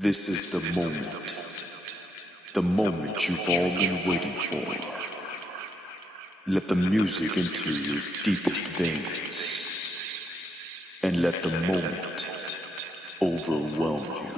This is the moment you've all been waiting for. Let the music enter your deepest veins, and let the moment overwhelm you.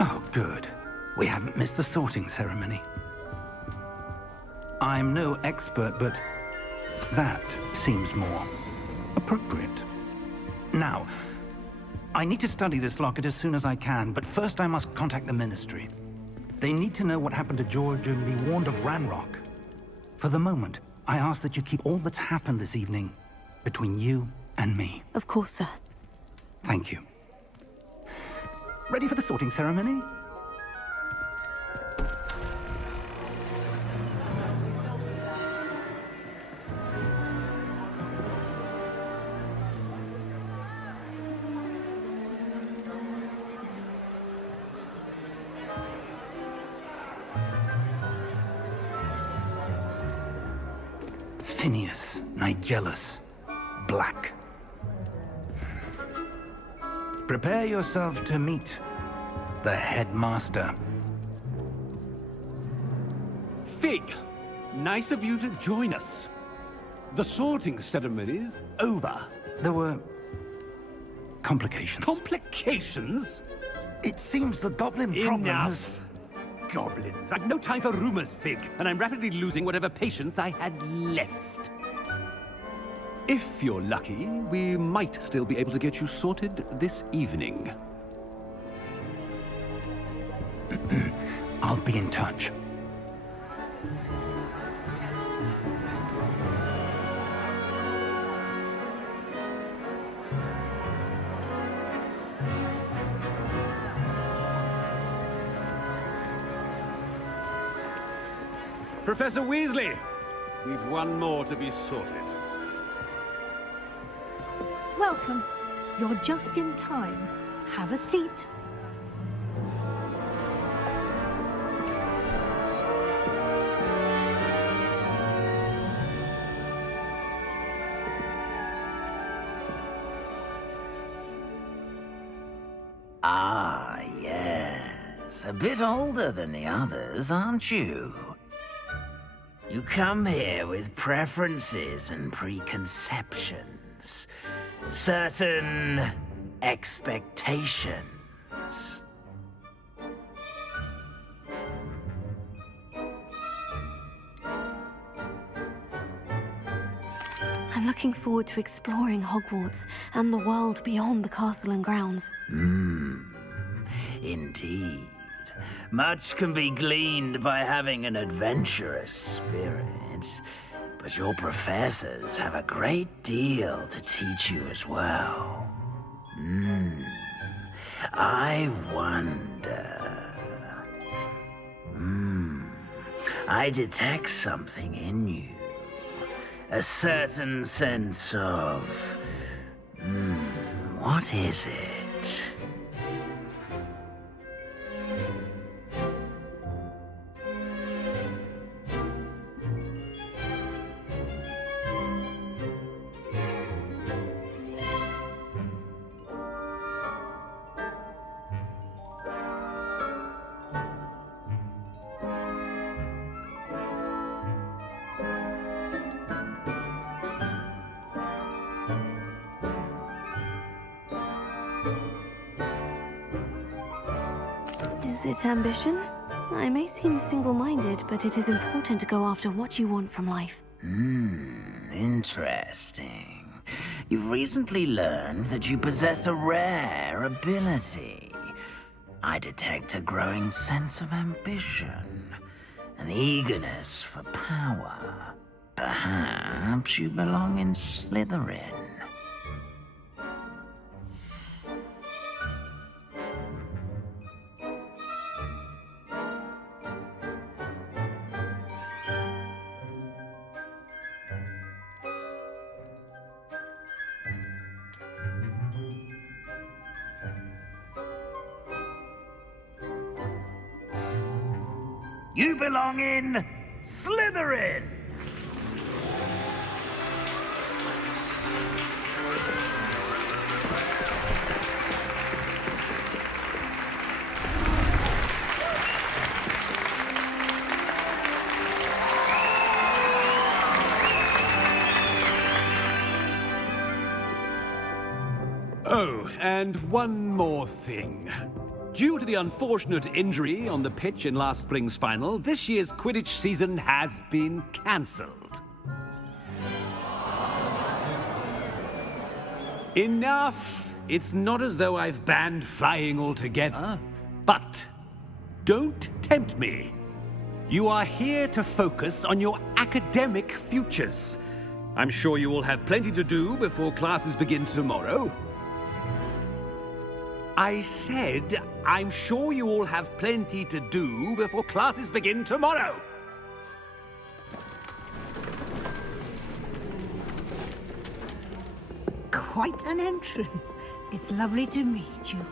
Oh, good. We haven't missed the sorting ceremony. I'm no expert, but that seems more appropriate. Now, I need to study this locket as soon as I can, but first I must contact the Ministry. They need to know what happened to George and be warned of Ranrock. For the moment, I ask that you keep all that's happened this evening between you and me. Of course, sir. Thank you. Ready for the sorting ceremony? Phineas, Nigellus, Black. Prepare yourself to meet the headmaster. Fig, nice of you to join us. The sorting ceremony's over. There were complications. Complications? It seems the goblin problem has... Enough. Goblins. I've no time for rumors, Fig, and I'm rapidly losing whatever patience I had left. If you're lucky, we might still be able to get you sorted this evening. I'll be in touch. Professor Weasley, we've one more to be sorted. Welcome. You're just in time. Have a seat. Ah, yes. A bit older than the others, aren't you? You come here with preferences and preconceptions. Certain expectations. I'm looking forward to exploring Hogwarts and the world beyond the castle and grounds. Indeed. Much can be gleaned by having an adventurous spirit, but your professors have a great deal to teach you as well. I wonder... I detect something in you. A certain sense of... what is it? Is it ambition? I may seem single-minded, but it is important to go after what you want from life. Interesting. You've recently learned that you possess a rare ability. I detect a growing sense of ambition, an eagerness for power. Perhaps you belong in Slytherin. You belong in Slytherin! Oh, and one more thing. Due to the unfortunate injury on the pitch in last spring's final, this year's Quidditch season has been cancelled. Enough! It's not as though I've banned flying altogether, but don't tempt me. You are here to focus on your academic futures. I'm sure you will have plenty to do before classes begin tomorrow. I said, I'm sure you all have plenty to do before classes begin tomorrow. Quite an entrance. It's lovely to meet you.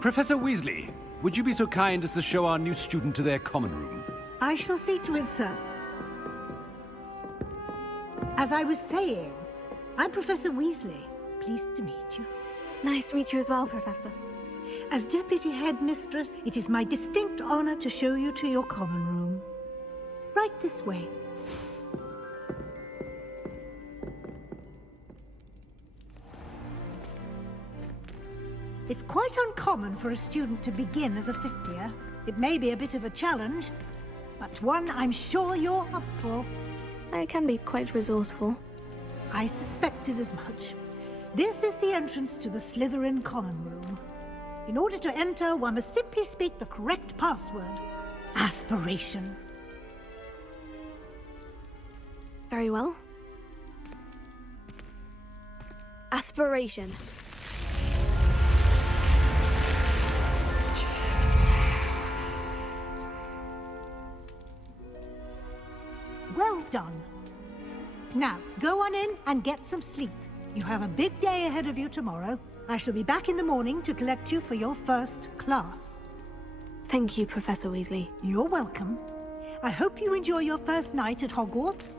Professor Weasley, would you be so kind as to show our new student to their common room? I shall see to it, sir. As I was saying, I'm Professor Weasley. Pleased to meet you. Nice to meet you as well, Professor. As Deputy Headmistress, it is my distinct honor to show you to your common room. Right this way. It's quite uncommon for a student to begin as a fifth year. It may be a bit of a challenge, but one I'm sure you're up for. I can be quite resourceful. I suspected as much. This is the entrance to the Slytherin common room. In order to enter, one must simply speak the correct password. Aspiration. Very well. Aspiration. Well done. Now, go on in and get some sleep. You have a big day ahead of you tomorrow. I shall be back in the morning to collect you for your first class. Thank you, Professor Weasley. You're welcome. I hope you enjoy your first night at Hogwarts.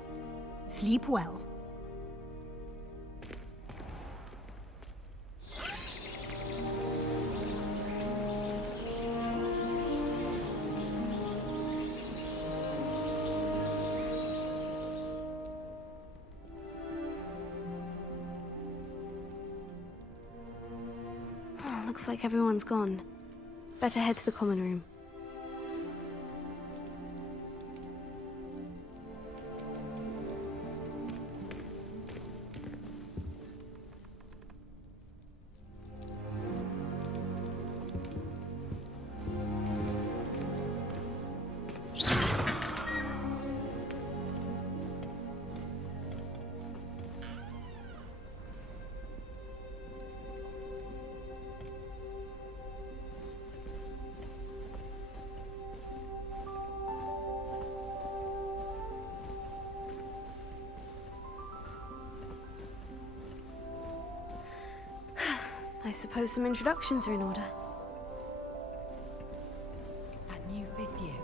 Sleep well. Looks like everyone's gone. Better head to the common room. I suppose some introductions are in order. It's that new fifth year.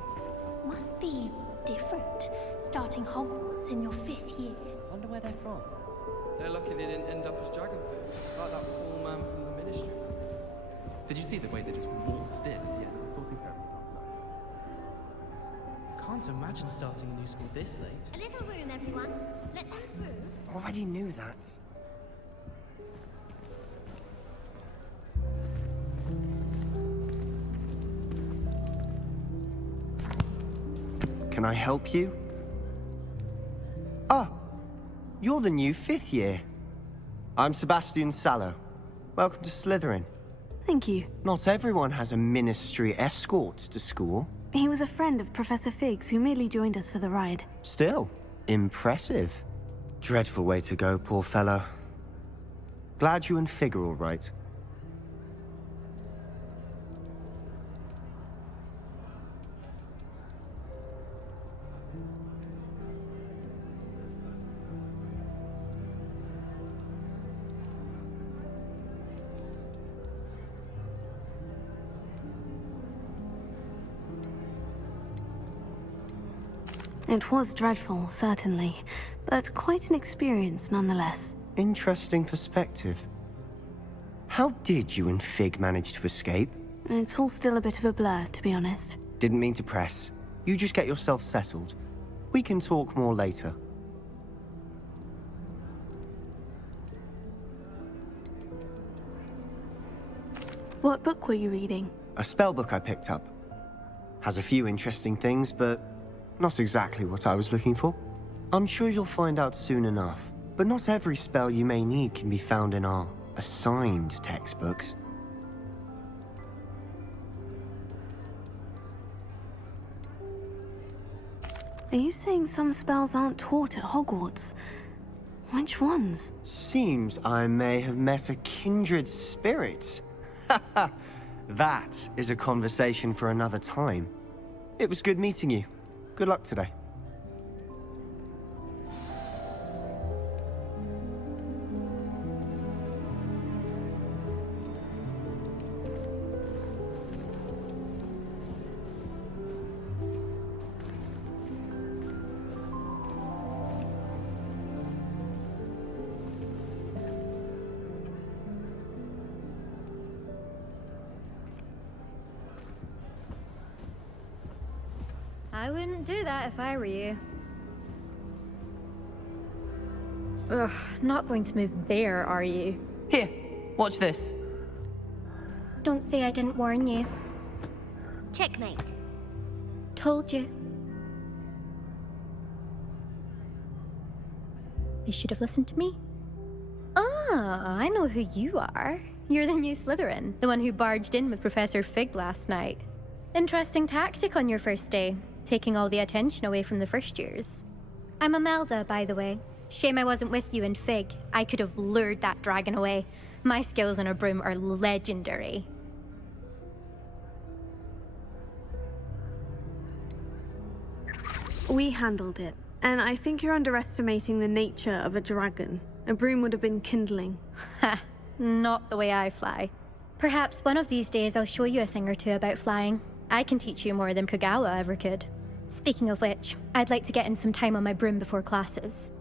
Must be different, starting Hogwarts in your fifth year. Wonder where they're from. They're lucky they didn't end up as dragonfish, like that poor man from the ministry. Did you see the way they just waltzed in? Yeah, Can't imagine starting a new school this late. A little room, everyone. Let them through. Already knew that. Can I help you? Ah, you're the new fifth year. I'm Sebastian Sallow. Welcome to Slytherin. Thank you. Not everyone has a ministry escort to school. He was a friend of Professor Fig's who merely joined us for the ride. Still, impressive. Dreadful way to go, poor fellow. Glad you and Fig are all right. It was dreadful, certainly, but quite an experience nonetheless. Interesting perspective. How did you and Fig manage to escape? It's all still a bit of a blur, to be honest. Didn't mean to press. You just get yourself settled. We can talk more later. What book were you reading? A spell book I picked up. Has a few interesting things, but not exactly what I was looking for. I'm sure you'll find out soon enough. But not every spell you may need can be found in our assigned textbooks. Are you saying some spells aren't taught at Hogwarts? Which ones? Seems I may have met a kindred spirit. That is a conversation for another time. It was good meeting you. Good luck today. I wouldn't do that if I were you. Ugh, not going to move there, are you? Here, watch this. Don't say I didn't warn you. Checkmate. Told you. They should have listened to me. Ah, I know who you are. You're the new Slytherin, the one who barged in with Professor Fig last night. Interesting tactic on your first day, taking all the attention away from the first years. I'm Imelda, by the way. Shame I wasn't with you and Fig. I could have lured that dragon away. My skills on a broom are legendary. We handled it, and I think you're underestimating the nature of a dragon. A broom would have been kindling. Ha, not the way I fly. Perhaps one of these days I'll show you a thing or two about flying. I can teach you more than Kogawa ever could. Speaking of which, I'd like to get in some time on my broom before classes.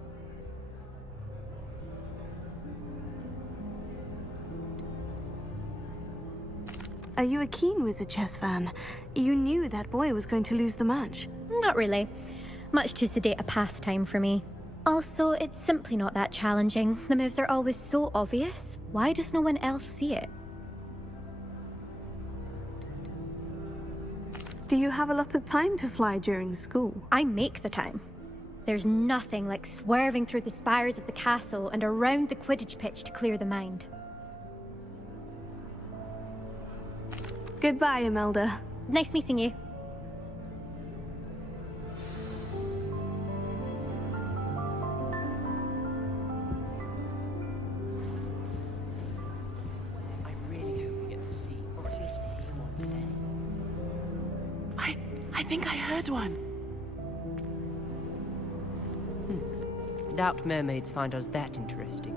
Are you a keen Wizard Chess fan? You knew that boy was going to lose the match. Not really. Much too sedate a pastime for me. Also, it's simply not that challenging. The moves are always so obvious. Why does no one else see it? Do you have a lot of time to fly during school? I make the time. There's nothing like swerving through the spires of the castle and around the Quidditch pitch to clear the mind. Goodbye, Imelda. Nice meeting you. I really hope we get to see, or at least hear one today. I think I heard one. Doubt mermaids find us that interesting.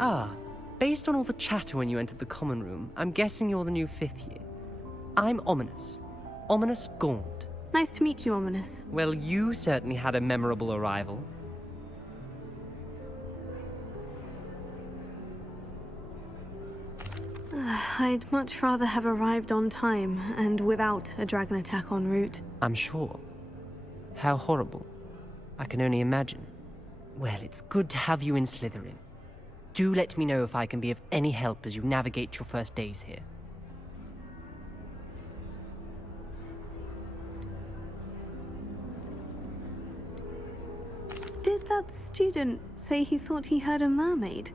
Ah, based on all the chatter when you entered the common room, I'm guessing you're the new 5th year. I'm Ominous. Ominous Gaunt. Nice to meet you, Ominous. Well, you certainly had a memorable arrival. I'd much rather have arrived on time and without a dragon attack en route. I'm sure. How horrible. I can only imagine. Well, it's good to have you in Slytherin. Do let me know if I can be of any help as you navigate your first days here. Did that student say he thought he heard a mermaid?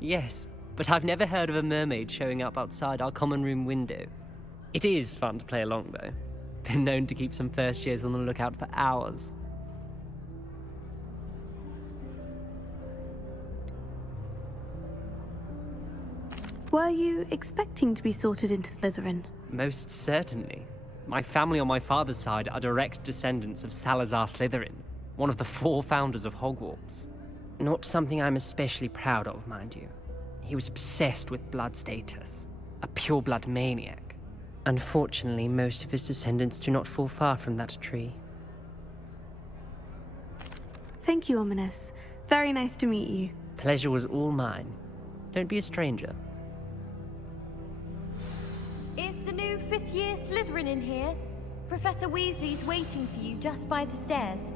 Yes. but I've never heard of a mermaid showing up outside our common room window. It is fun to play along, though. Been known to keep some first years on the lookout for hours. Were you expecting to be sorted into Slytherin? Most certainly. My family on my father's side are direct descendants of Salazar Slytherin, one of the 4 founders of Hogwarts. Not something I'm especially proud of, mind you. He was obsessed with blood status, a pure-blood maniac. Unfortunately, most of his descendants do not fall far from that tree. Thank you, Ominous. Very nice to meet you. Pleasure was all mine. Don't be a stranger. Is the new 5th year Slytherin in here? Professor Weasley's waiting for you just by the stairs.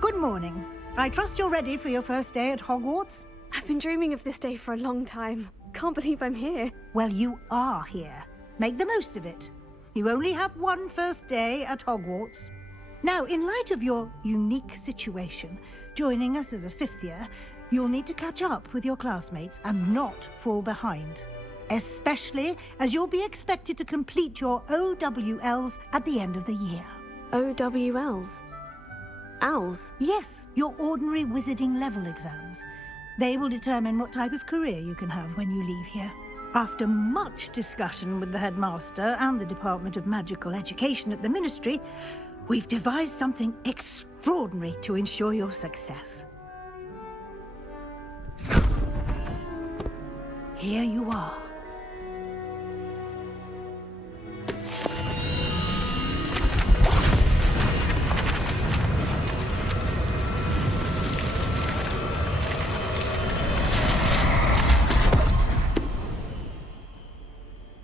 Good morning. I trust you're ready for your first day at Hogwarts? I've been dreaming of this day for a long time. Can't believe I'm here. Well, you are here. Make the most of it. You only have one first day at Hogwarts. Now, in light of your unique situation, joining us as a 5th year, you'll need to catch up with your classmates and not fall behind. Especially as you'll be expected to complete your OWLs at the end of the year. OWLs? Owls? Yes, your ordinary wizarding level exams. They will determine what type of career you can have when you leave here. After much discussion with the headmaster and the Department of Magical Education at the Ministry, we've devised something extraordinary to ensure your success. Here you are.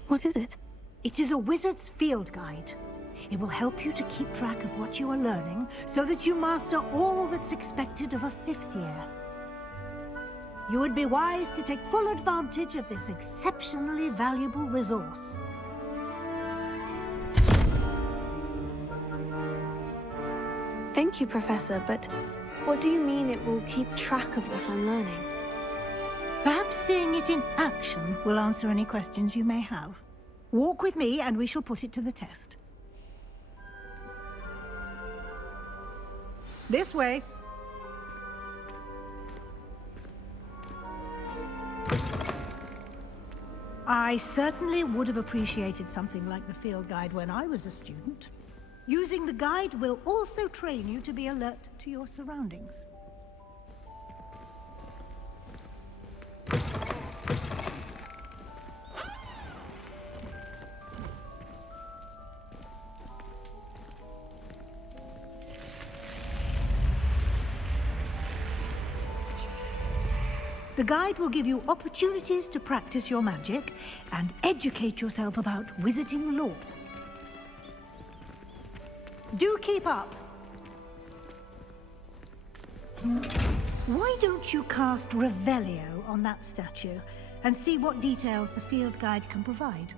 What is it? It is a wizard's field guide. It will help you to keep track of what you are learning so that you master all that's expected of a 5th year. You would be wise to take full advantage of this exceptionally valuable resource. Thank you, Professor, but what do you mean it will keep track of what I'm learning? Perhaps seeing it in action will answer any questions you may have. Walk with me and we shall put it to the test. This way. I certainly would have appreciated something like the field guide when I was a student. Using the guide will also train you to be alert to your surroundings. The guide will give you opportunities to practice your magic and educate yourself about wizarding lore. Do keep up! Why don't you cast Revelio on that statue and see what details the field guide can provide?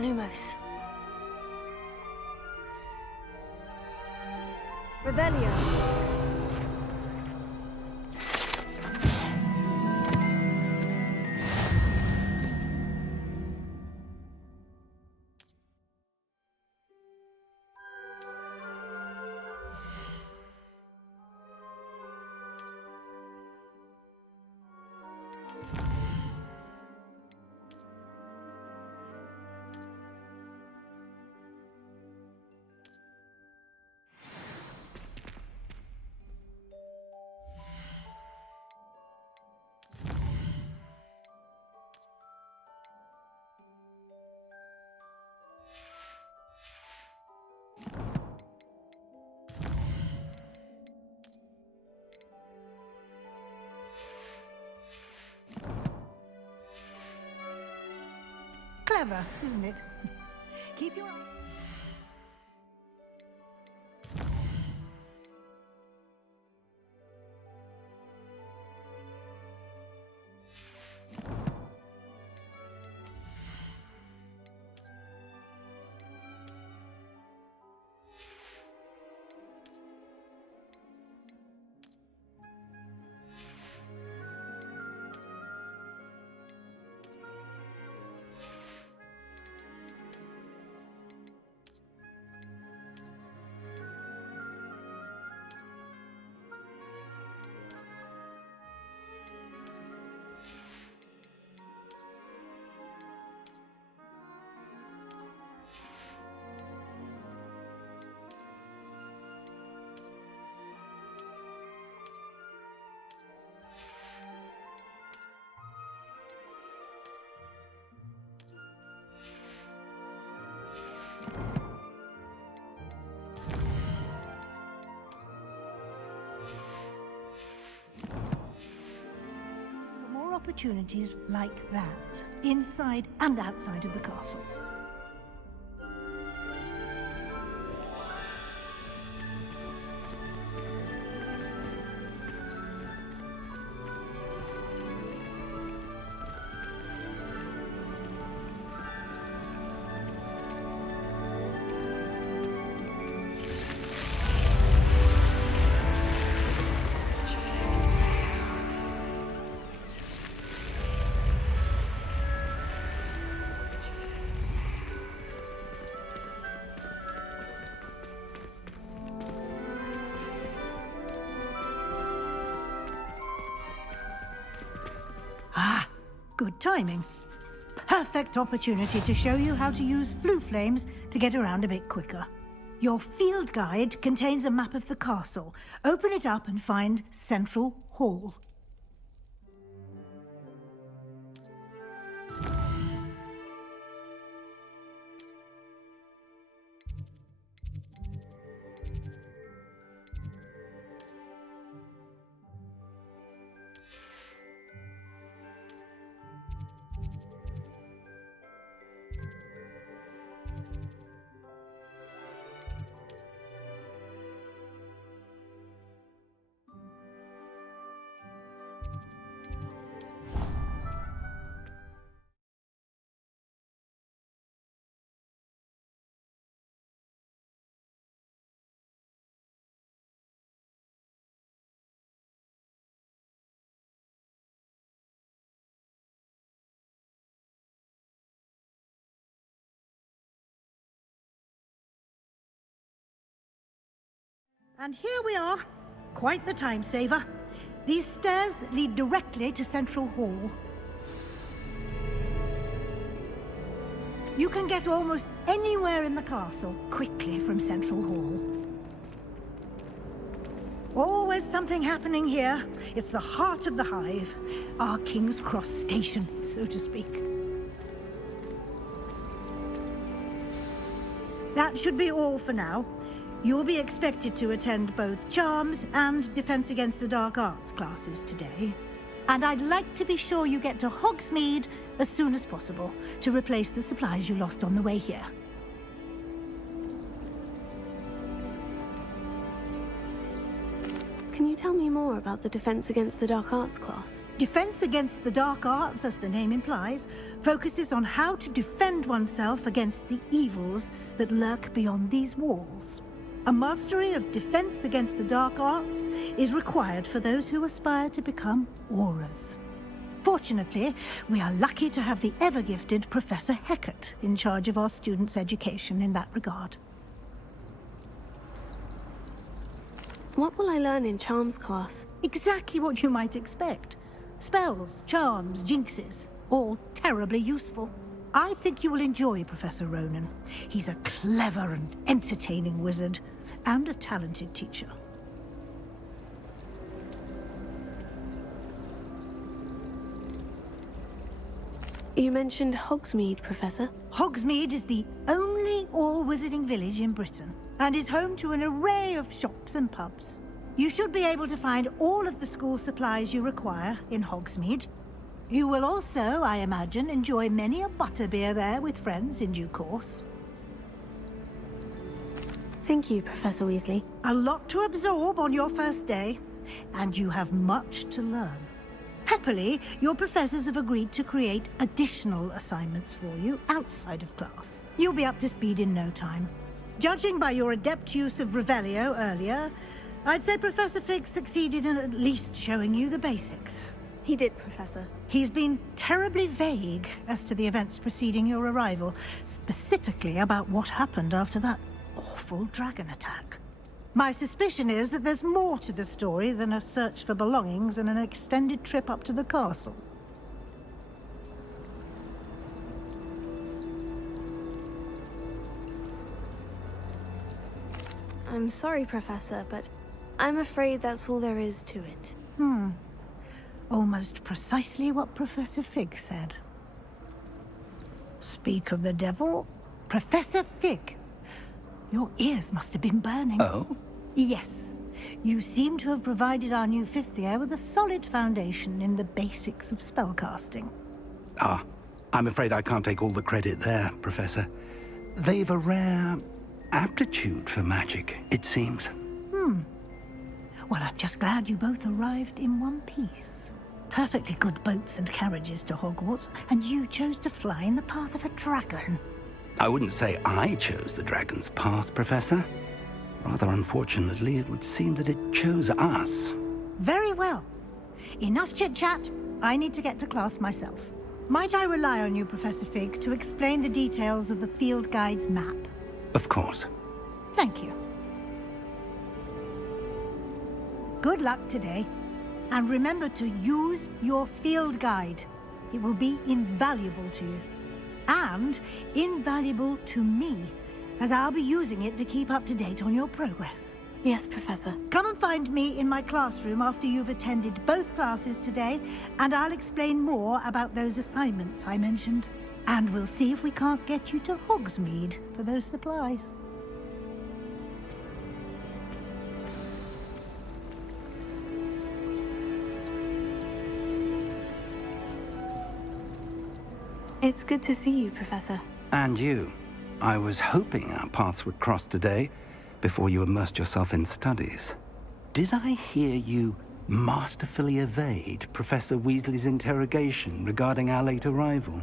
Lumos. Revelio. Clever, isn't it? Keep your eye... Opportunities like that, inside and outside of the castle. Good timing. Perfect opportunity to show you how to use flue flames to get around a bit quicker. Your field guide contains a map of the castle. Open it up and find Central Hall. And here we are. Quite the time saver. These stairs lead directly to Central Hall. You can get almost anywhere in the castle quickly from Central Hall. Always something happening here. It's the heart of the hive. Our King's Cross station, so to speak. That should be all for now. You'll be expected to attend both Charms and Defense Against the Dark Arts classes today. And I'd like to be sure you get to Hogsmeade as soon as possible to replace the supplies you lost on the way here. Can you tell me more about the Defense Against the Dark Arts class? Defense Against the Dark Arts, as the name implies, focuses on how to defend oneself against the evils that lurk beyond these walls. A mastery of Defense Against the Dark Arts is required for those who aspire to become Aurors. Fortunately, we are lucky to have the ever-gifted Professor Hecat in charge of our students' education in that regard. What will I learn in Charms class? Exactly what you might expect. Spells, charms, jinxes, all terribly useful. I think you will enjoy Professor Ronan. He's a clever and entertaining wizard, and a talented teacher. You mentioned Hogsmeade, Professor. Hogsmeade is the only all-wizarding village in Britain, and is home to an array of shops and pubs. You should be able to find all of the school supplies you require in Hogsmeade. You will also, I imagine, enjoy many a butterbeer there with friends in due course. Thank you, Professor Weasley. A lot to absorb on your first day, and you have much to learn. Happily, your professors have agreed to create additional assignments for you outside of class. You'll be up to speed in no time. Judging by your adept use of Revelio earlier, I'd say Professor Fig succeeded in at least showing you the basics. He did, Professor. He's been terribly vague as to the events preceding your arrival, specifically about what happened after that awful dragon attack. My suspicion is that there's more to the story than a search for belongings and an extended trip up to the castle. I'm sorry, Professor, but I'm afraid that's all there is to it. Almost precisely what Professor Fig said. Speak of the devil, Professor Fig. Your ears must have been burning. Oh? Yes. You seem to have provided our new fifth year with a solid foundation in the basics of spellcasting. Ah, I'm afraid I can't take all the credit there, Professor. They've a rare aptitude for magic, it seems. Well, I'm just glad you both arrived in one piece. Perfectly good boats and carriages to Hogwarts, and you chose to fly in the path of a dragon. I wouldn't say I chose the dragon's path, Professor. Rather unfortunately, it would seem that it chose us. Very well. Enough chit-chat. I need to get to class myself. Might I rely on you, Professor Fig, to explain the details of the field guide's map? Of course. Thank you. Good luck today. And remember to use your field guide. It will be invaluable to you. And invaluable to me, as I'll be using it to keep up to date on your progress. Yes, Professor. Come and find me in my classroom after you've attended both classes today, and I'll explain more about those assignments I mentioned. And we'll see if we can't get you to Hogsmeade for those supplies. It's good to see you, Professor. And you. I was hoping our paths would cross today, before you immersed yourself in studies. Did I hear you masterfully evade Professor Weasley's interrogation regarding our late arrival?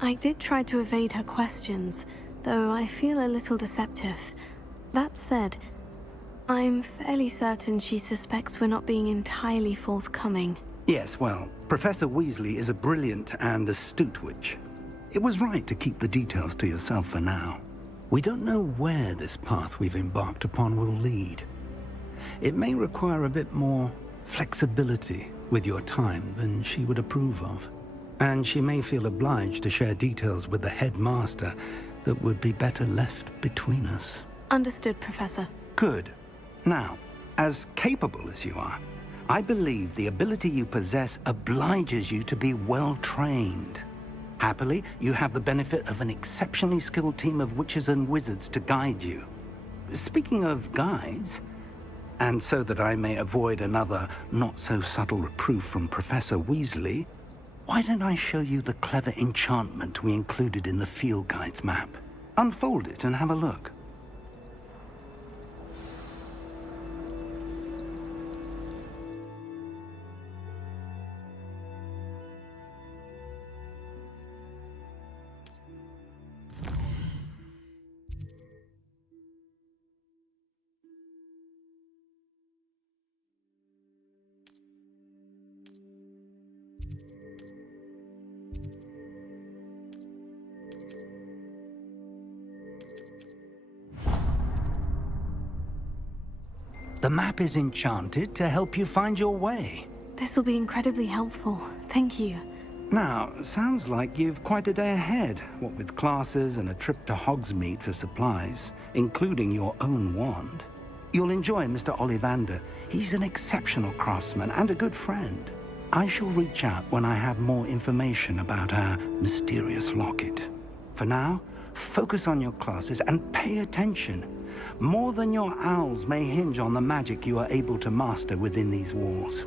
I did try to evade her questions, though I feel a little deceptive. That said, I'm fairly certain she suspects we're not being entirely forthcoming. Yes, well, Professor Weasley is a brilliant and astute witch. It was right to keep the details to yourself for now. We don't know where this path we've embarked upon will lead. It may require a bit more flexibility with your time than she would approve of. And she may feel obliged to share details with the headmaster that would be better left between us. Understood, Professor. Good. Now, as capable as you are, I believe the ability you possess obliges you to be well-trained. Happily, you have the benefit of an exceptionally skilled team of witches and wizards to guide you. Speaking of guides, And so that I may avoid another not-so-subtle reproof from Professor Weasley, why don't I show you the clever enchantment we included in the field guide's map? Unfold it and have a look. The map is enchanted to help you find your way. This will be incredibly helpful. Thank you. Now, sounds like you've quite a day ahead, what with classes and a trip to Hogsmeade for supplies, including your own wand. You'll enjoy Mr. Ollivander. He's an exceptional craftsman and a good friend. I shall reach out when I have more information about our mysterious locket. For now, focus on your classes and pay attention. More than your owls may hinge on the magic you are able to master within these walls.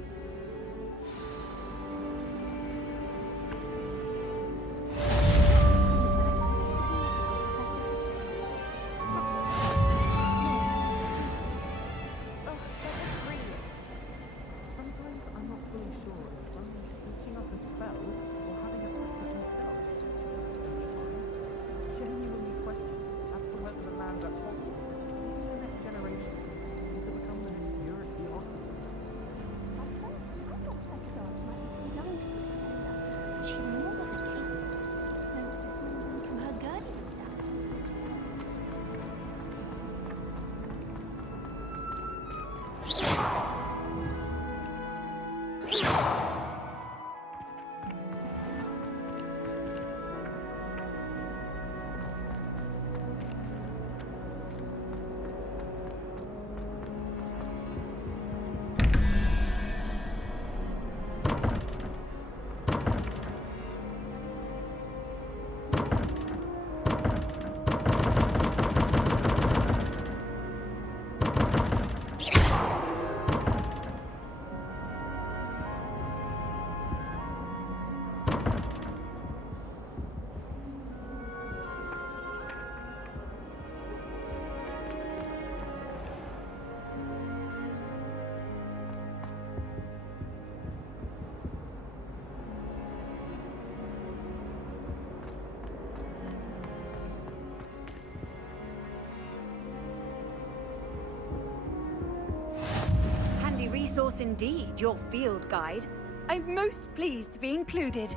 Resource indeed, your field guide. I'm most pleased to be included.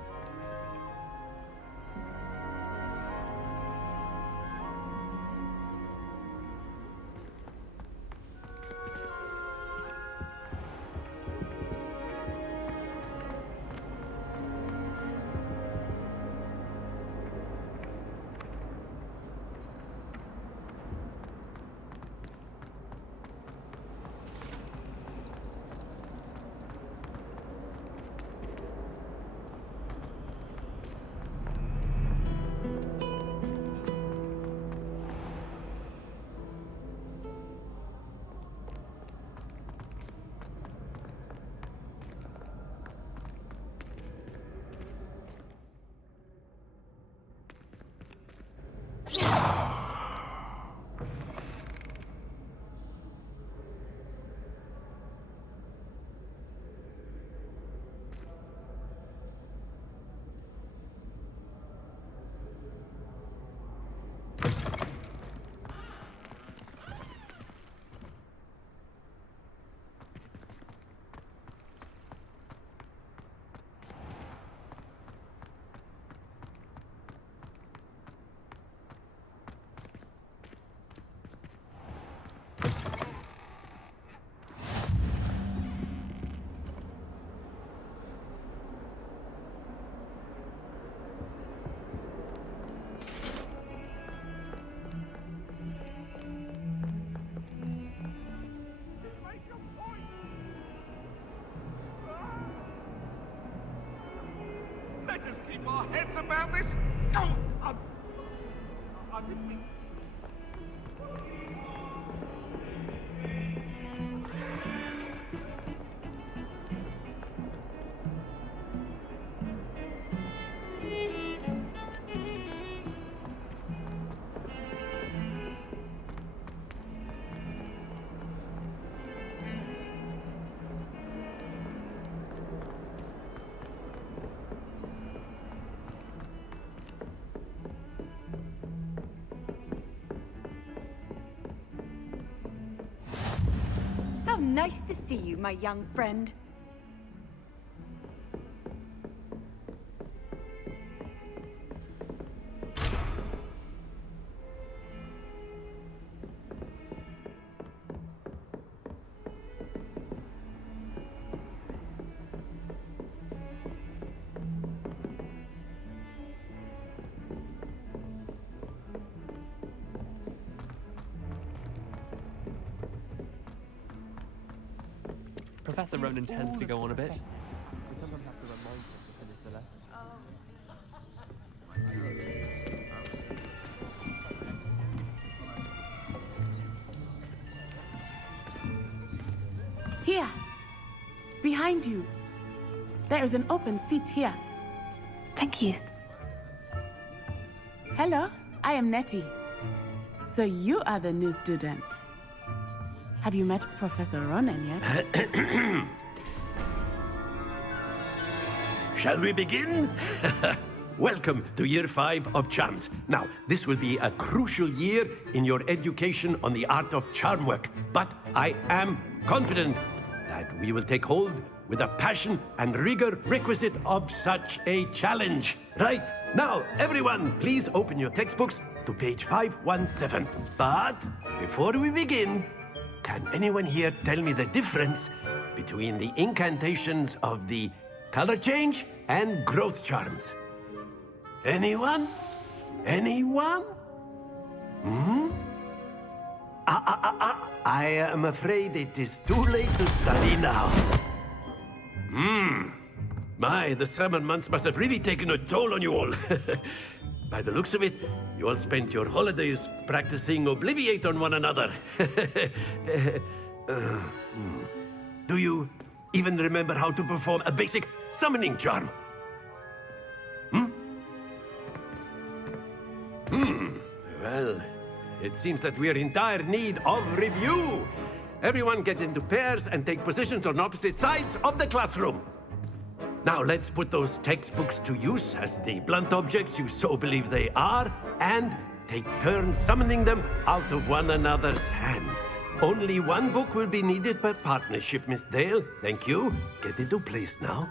Let us keep our heads about this. Oh, I didn't mean... nice to see you, my young friend. Professor Ronan tends to go on a bit. Here, behind you. There is an open seat here. Thank you. Hello, I am Nettie. So you are the new student. Have you met Professor Ronan yet? Shall we begin? Welcome to Year 5 of Charms. Now, this will be a crucial year in your education on the art of charm work, but I am confident that we will take hold with the passion and rigor requisite of such a challenge. Right, now, everyone, please open your textbooks to page 517. But before we begin, can anyone here tell me the difference between the incantations of the color change and growth charms? Anyone? Anyone? I am afraid it is too late to study now. My, the summer months must have really taken a toll on you all. By the looks of it, you all spent your holidays practicing Obliviate on one another. Do you even remember how to perform a basic summoning charm? Well, it seems that we are in dire need of review. Everyone get into pairs and take positions on opposite sides of the classroom. Now let's put those textbooks to use as the blunt objects you so believe they are, and take turns summoning them out of one another's hands. Only one book will be needed per partnership, Miss Dale. Thank you. Get into place now.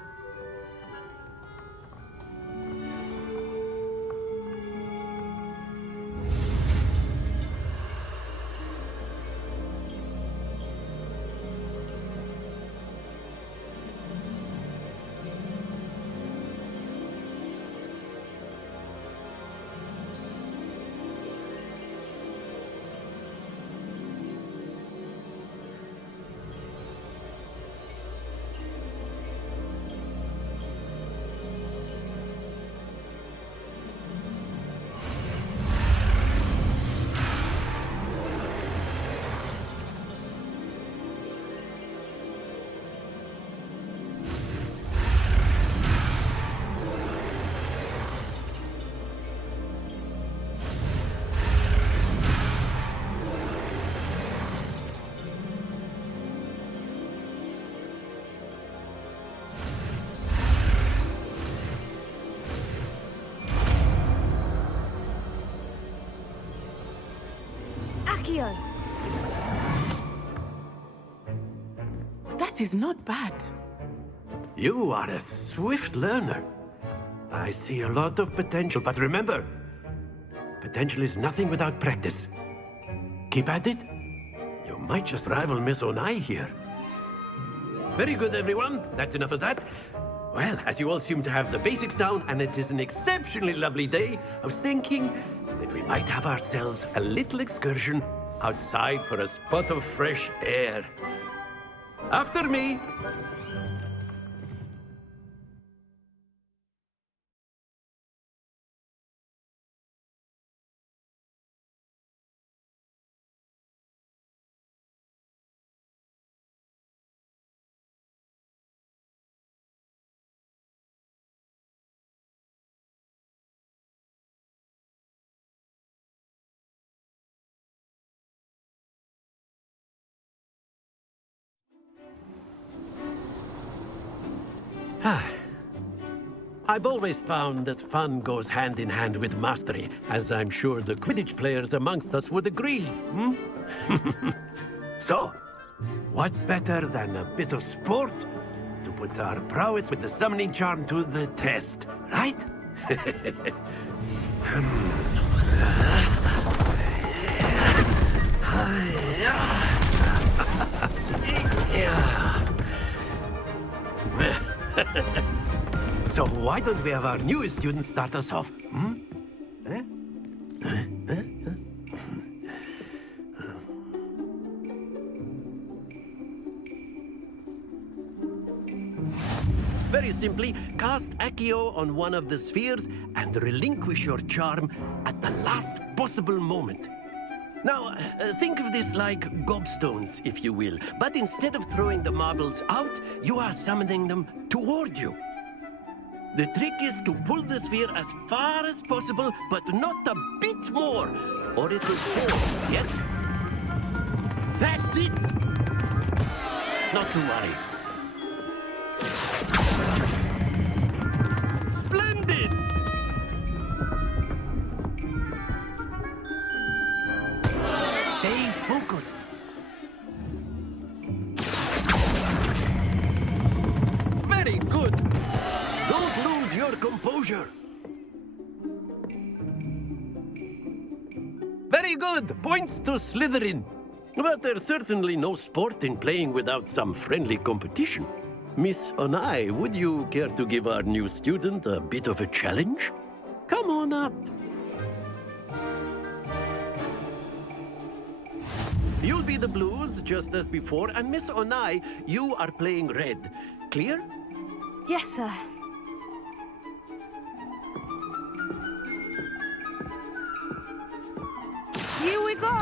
That is not bad. You are a swift learner. I see a lot of potential, but remember, potential is nothing without practice. Keep at it. You might just rival Miss Onai here. Very good, everyone. That's enough of that. Well, as you all seem to have the basics down, and it is an exceptionally lovely day, I was thinking that we might have ourselves a little excursion outside for a spot of fresh air. After me. I've always found that fun goes hand in hand with mastery, as I'm sure the Quidditch players amongst us would agree. So, what better than a bit of sport to put our prowess with the summoning charm to the test, right? So why don't we have our newest student start us off? Very simply, cast Accio on one of the spheres and relinquish your charm at the last possible moment. Now, think of this like gobstones, if you will. But instead of throwing the marbles out, you are summoning them toward you. The trick is to pull the sphere as far as possible, but not a bit more, or it will fall, yes? That's it! Not to worry. Splendid! Stay focused. Very good. Don't lose your composure. Very good. Points to Slytherin. But there's certainly no sport in playing without some friendly competition. Miss Onai, would you care to give our new student a bit of a challenge? Come on up. You'll be the blues, just as before, and Miss Onai, you are playing red. Clear? Yes, sir. Here we go!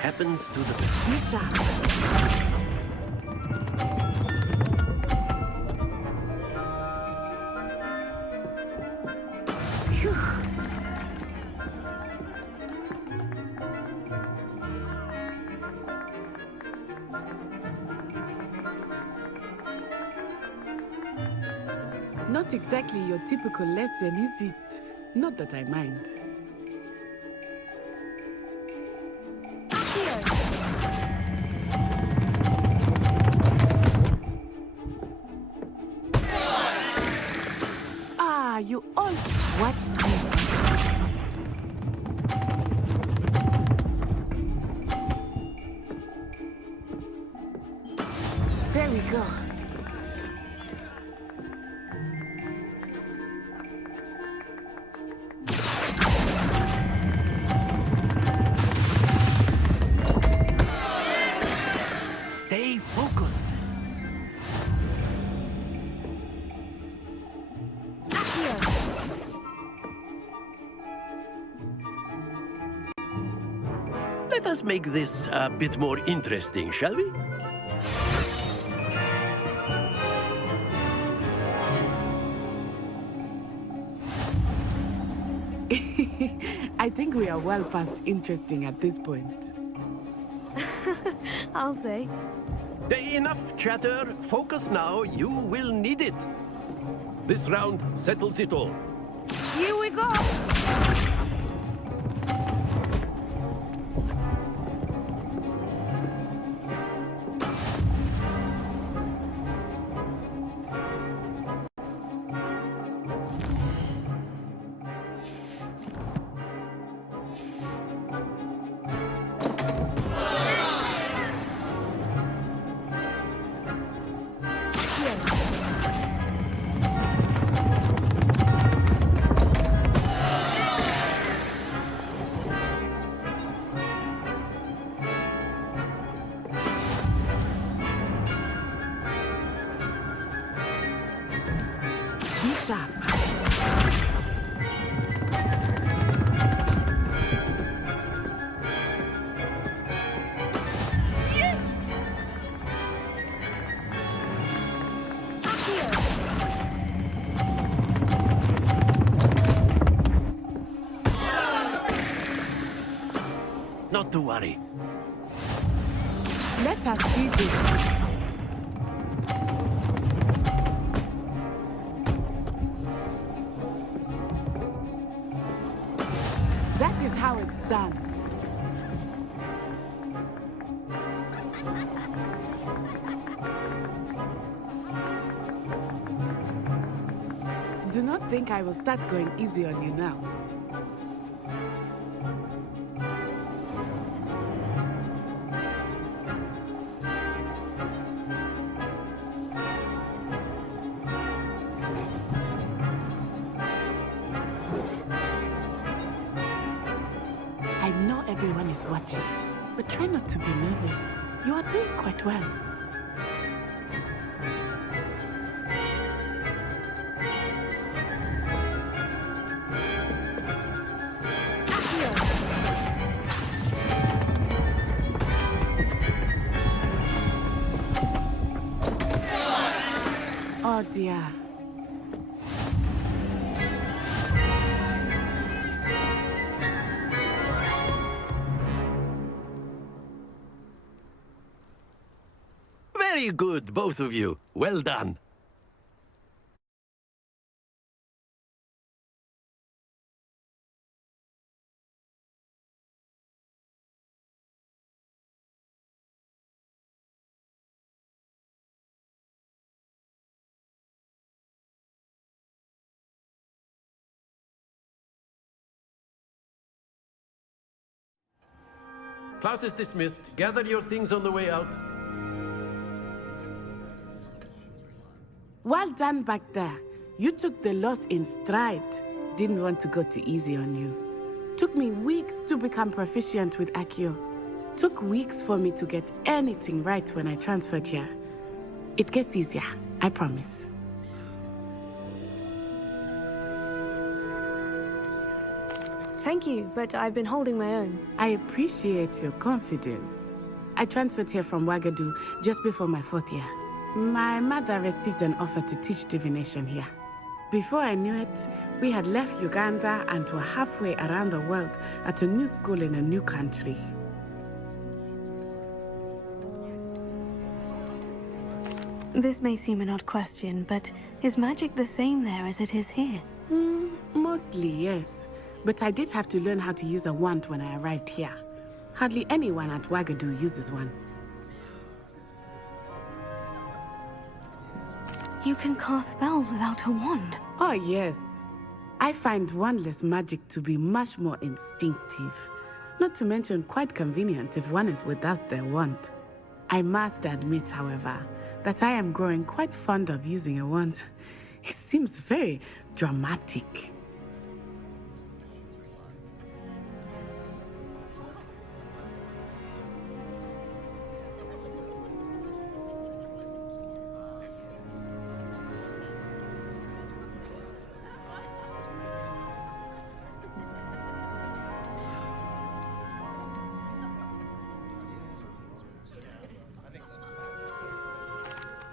Happens to the... Misha. Not exactly your typical lesson, is it? Not that I mind. You all watch this. There we go. Stay focused. Let us make this a bit more interesting, shall we? I think we are well past interesting at this point. I'll say. Enough chatter. Focus now. You will need it. This round settles it all. Here we go! Sharp. to worry. Let us see this. That is how it's done. Do not think I will start going easy on you now. I know everyone is watching, but try not to be nervous. You are doing quite well. Oh dear. Very good, both of you. Well done. Class is dismissed. Gather your things on the way out. Well done back there. You took the loss in stride. Didn't want to go too easy on you. Took me weeks to become proficient with Accio. Took weeks for me to get anything right when I transferred here. It gets easier, I promise. Thank you, but I've been holding my own. I appreciate your confidence. I transferred here from Wagadu just before my 4th year. My mother received an offer to teach divination here. Before I knew it, we had left Uganda and were halfway around the world at a new school in a new country. This may seem an odd question, but is magic the same there as it is here? Mostly, yes. But I did have to learn how to use a wand when I arrived here. Hardly anyone at Wagadu uses one. You can cast spells without a wand? Oh, yes. I find wandless magic to be much more instinctive. Not to mention quite convenient if one is without their wand. I must admit, however, that I am growing quite fond of using a wand. It seems very dramatic.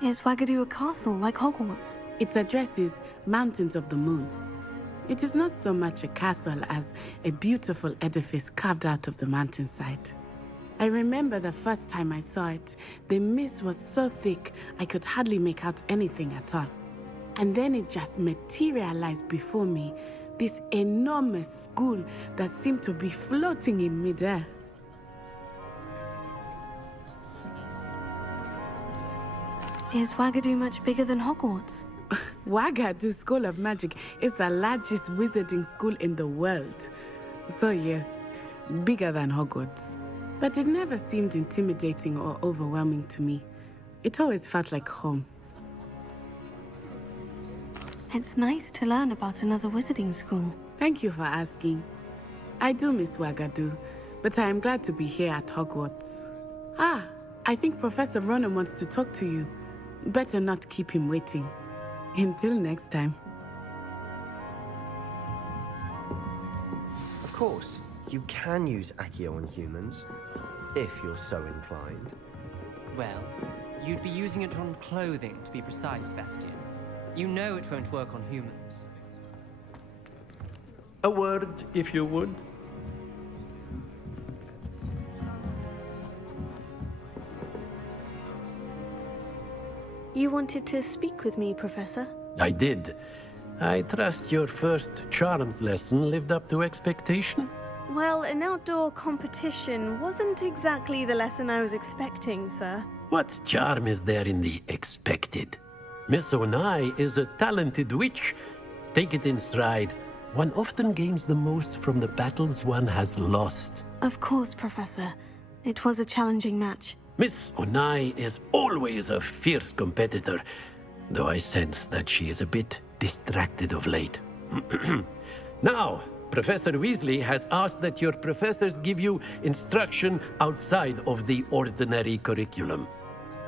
Is Wagadu a castle like Hogwarts? Its address is Mountains of the Moon. It is not so much a castle as a beautiful edifice carved out of the mountainside. I remember the first time I saw it, the mist was so thick I could hardly make out anything at all. And then it just materialized before me, this enormous school that seemed to be floating in midair. Is Wagadu much bigger than Hogwarts? Wagadu School of Magic is the largest wizarding school in the world. So yes, bigger than Hogwarts. But it never seemed intimidating or overwhelming to me. It always felt like home. It's nice to learn about another wizarding school. Thank you for asking. I do miss Wagadu, but I am glad to be here at Hogwarts. Ah, I think Professor Ronan wants to talk to you. Better not keep him waiting. Until next time. Of course, you can use Accio on humans, if you're so inclined. Well, you'd be using it on clothing, to be precise, Sebastian. You know it won't work on humans. A word, if you would. You wanted to speak with me, Professor? I did. I trust your first charms lesson lived up to expectation? Well, an outdoor competition wasn't exactly the lesson I was expecting, sir. What charm is there in the expected? Miss Onai is a talented witch. Take it in stride. One often gains the most from the battles one has lost. Of course, Professor. It was a challenging match. Miss Onai is always a fierce competitor, though I sense that she is a bit distracted of late. Now, Professor Weasley has asked that your professors give you instruction outside of the ordinary curriculum.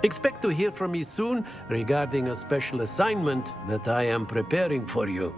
Expect to hear from me soon regarding a special assignment that I am preparing for you.